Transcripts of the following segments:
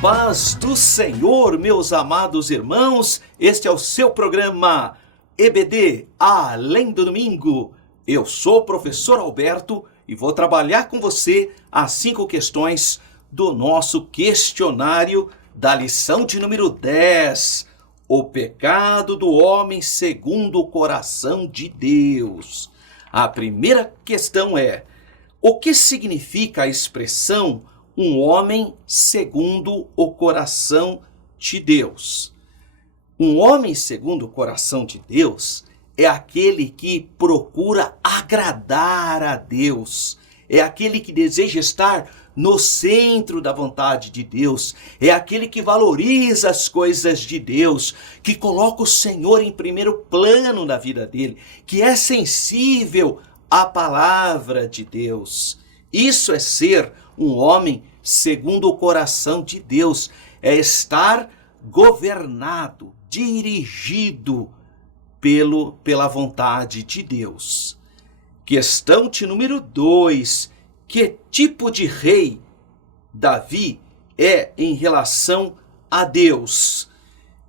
Paz do Senhor, meus amados irmãos, este é o seu programa EBD, Além do Domingo. Eu sou o professor Alberto e vou trabalhar com você as 5 questões do nosso questionário da lição de número 10, o pecado do homem segundo o coração de Deus. A primeira questão é: o que significa a expressão um homem segundo o coração de Deus? Um homem segundo o coração de Deus é aquele que procura agradar a Deus, é aquele que deseja estar no centro da vontade de Deus, é aquele que valoriza as coisas de Deus, que coloca o Senhor em primeiro plano na vida dele, que é sensível à palavra de Deus. Isso é ser um homem segundo o coração de Deus, é estar governado, dirigido pela vontade de Deus. Questão de número 2. Que tipo de rei Davi é em relação a Deus?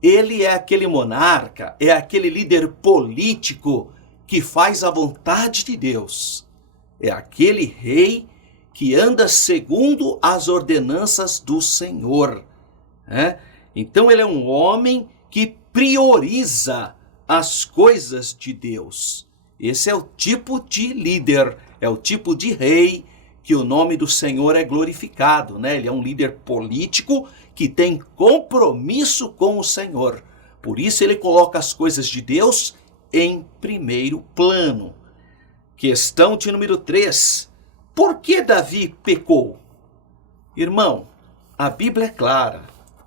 Ele é aquele monarca, é aquele líder político que faz a vontade de Deus. É aquele rei que anda segundo as ordenanças do Senhor. Então ele é um homem que prioriza as coisas de Deus. Esse é o tipo de líder, é o tipo de rei que o nome do Senhor é glorificado, Ele é um líder político que tem compromisso com o Senhor. Por isso ele coloca as coisas de Deus em primeiro plano. Questão de número 3. Por que Davi pecou? Irmão, a Bíblia é clara.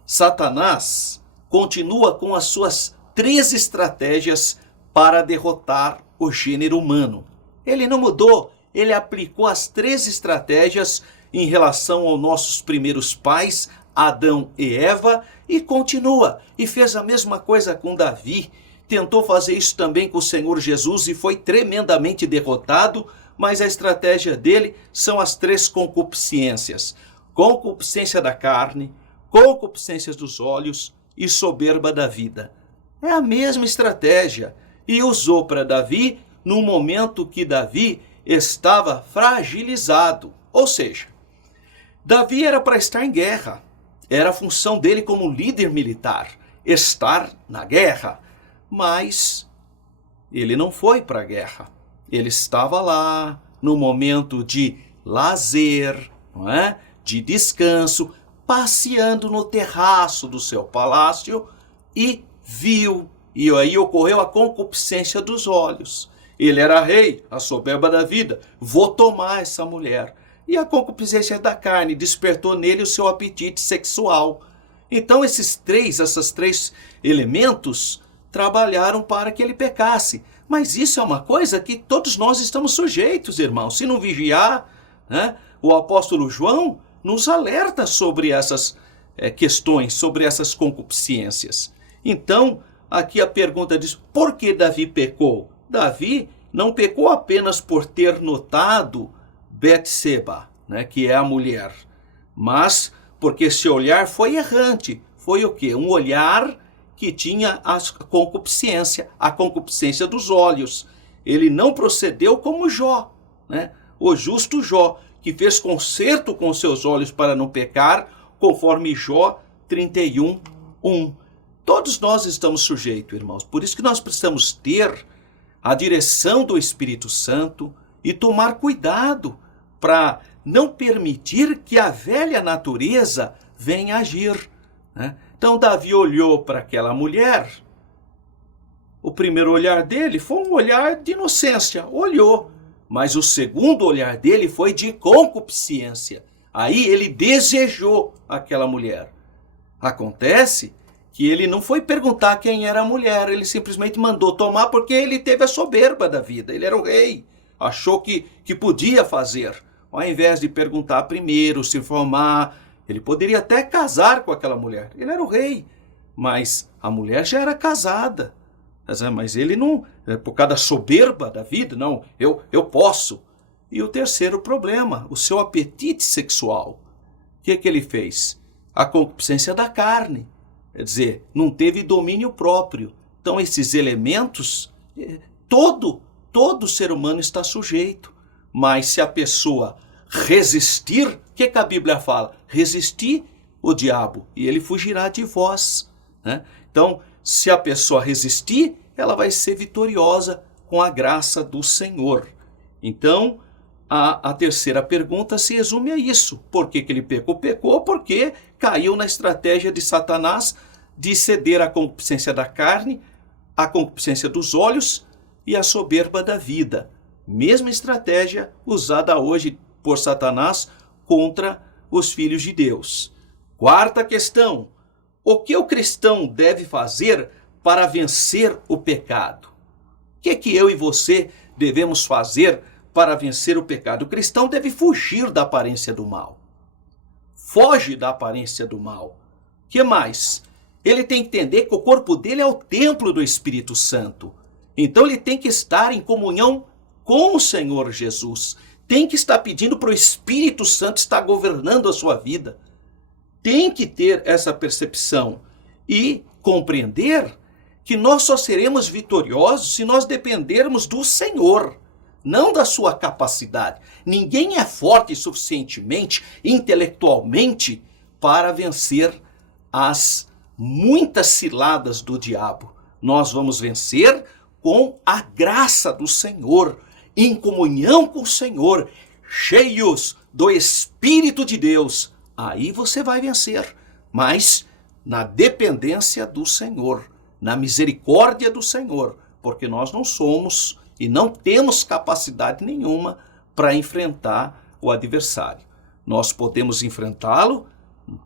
Satanás continua com as suas 3 estratégias para derrotar o gênero humano. Ele não mudou, ele aplicou as 3 estratégias em relação aos nossos primeiros pais, Adão e Eva, e continua. E fez a mesma coisa com Davi. Tentou fazer isso também com o Senhor Jesus e foi tremendamente derrotado, mas a estratégia dele são as 3 concupiscências: concupiscência da carne, concupiscência dos olhos e soberba da vida. É a mesma estratégia, e usou para Davi no momento que Davi estava fragilizado. Ou seja, Davi era para estar em guerra, era a função dele como líder militar, estar na guerra, mas ele não foi para a guerra. Ele estava lá no momento de lazer, de descanso, passeando no terraço do seu palácio e viu, e aí ocorreu a concupiscência dos olhos. Ele era rei, a soberba da vida, vou tomar essa mulher. E a concupiscência da carne despertou nele o seu apetite sexual. Então essas três elementos trabalharam para que ele pecasse. Mas isso é uma coisa que todos nós estamos sujeitos, irmãos. Se não vigiar, o apóstolo João nos alerta sobre essas questões, sobre essas concupiscências. Então, aqui a pergunta diz: por que Davi pecou? Davi não pecou apenas por ter notado Betseba, que é a mulher, mas porque seu olhar foi errante. Foi o quê? Um olhar que tinha a concupiscência dos olhos. Ele não procedeu como Jó, o justo Jó, que fez concerto com seus olhos para não pecar, conforme Jó 31:1. Todos nós estamos sujeitos, irmãos. Por isso que nós precisamos ter a direção do Espírito Santo e tomar cuidado para não permitir que a velha natureza venha agir. Então Davi olhou para aquela mulher. O primeiro olhar dele foi um olhar de inocência, olhou. Mas o segundo olhar dele foi de concupiscência. Aí ele desejou aquela mulher. Acontece que ele não foi perguntar quem era a mulher, ele simplesmente mandou tomar porque ele teve a soberba da vida, ele era o rei, achou que podia fazer. Ao invés de perguntar primeiro, se informar, ele poderia até casar com aquela mulher, ele era o rei, mas a mulher já era casada. Mas ele não, por causa da soberba da vida, não, eu posso. E o terceiro problema, o seu apetite sexual. O que ele fez? a concupiscência da carne. Quer dizer, não teve domínio próprio. Então, esses elementos, todo ser humano está sujeito. Mas se a pessoa resistir, o que a Bíblia fala? Resistir o diabo e ele fugirá de vós, né? Então, se a pessoa resistir, ela vai ser vitoriosa com a graça do Senhor. Então, a terceira pergunta se resume a isso. Por que ele pecou? Pecou porque caiu na estratégia de Satanás de ceder à concupiscência da carne, à concupiscência dos olhos e à soberba da vida. Mesma estratégia usada hoje por Satanás contra os filhos de Deus. Quarta questão: o que o cristão deve fazer para vencer o pecado? O que eu e você devemos fazer para vencer o pecado? O cristão deve fugir da aparência do mal. Foge da aparência do mal. O que mais? Ele tem que entender que o corpo dele é o templo do Espírito Santo. Então ele tem que estar em comunhão com o Senhor Jesus. Tem que estar pedindo para o Espírito Santo estar governando a sua vida. Tem que ter essa percepção e compreender que nós só seremos vitoriosos se nós dependermos do Senhor, não da sua capacidade. Ninguém é forte suficientemente, intelectualmente, para vencer as muitas ciladas do diabo. Nós vamos vencer com a graça do Senhor, em comunhão com o Senhor, cheios do Espírito de Deus. Aí você vai vencer, mas na dependência do Senhor, na misericórdia do Senhor, porque nós não somos e não temos capacidade nenhuma para enfrentar o adversário. Nós podemos enfrentá-lo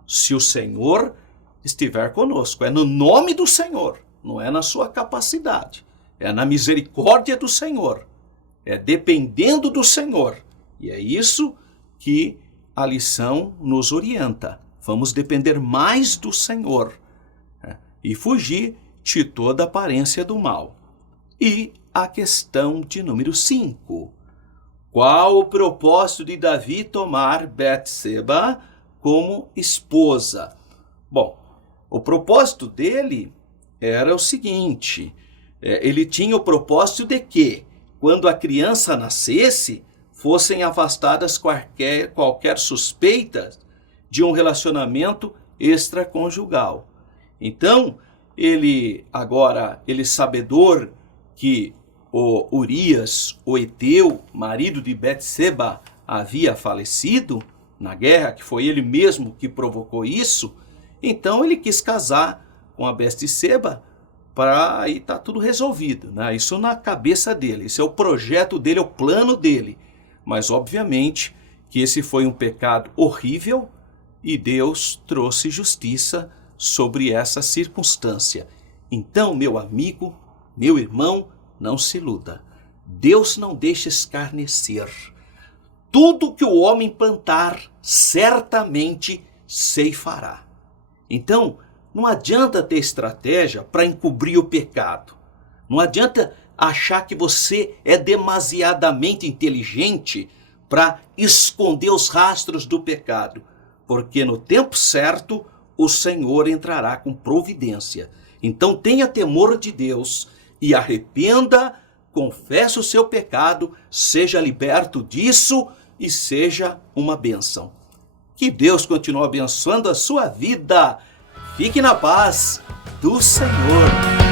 se o Senhor estiver conosco. É no nome do Senhor, não é na sua capacidade. É na misericórdia do Senhor. É dependendo do Senhor. E é isso que a lição nos orienta. Vamos depender mais do Senhor, né? E fugir de toda aparência do mal. E a questão de número 5. Qual o propósito de Davi tomar Betseba como esposa? Bom, o propósito dele era o seguinte: ele tinha o propósito de que, quando a criança nascesse, fossem afastadas qualquer suspeita de um relacionamento extraconjugal. Então, ele sabedor que o Urias, o heteu, marido de Betseba, havia falecido na guerra, que foi ele mesmo que provocou isso, então ele quis casar com a Betseba para aí tá tudo resolvido, né? Isso na cabeça dele, isso é o projeto dele, é o plano dele. Mas obviamente que esse foi um pecado horrível e Deus trouxe justiça sobre essa circunstância. Então, meu amigo, meu irmão, não se iluda. Deus não deixa escarnecer. Tudo que o homem plantar, certamente ceifará. Então, não adianta ter estratégia para encobrir o pecado. Não adianta achar que você é demasiadamente inteligente para esconder os rastros do pecado. Porque no tempo certo, o Senhor entrará com providência. Então tenha temor de Deus e arrependa, confesse o seu pecado, seja liberto disso e seja uma bênção. Que Deus continue abençoando a sua vida. Fique na paz do Senhor.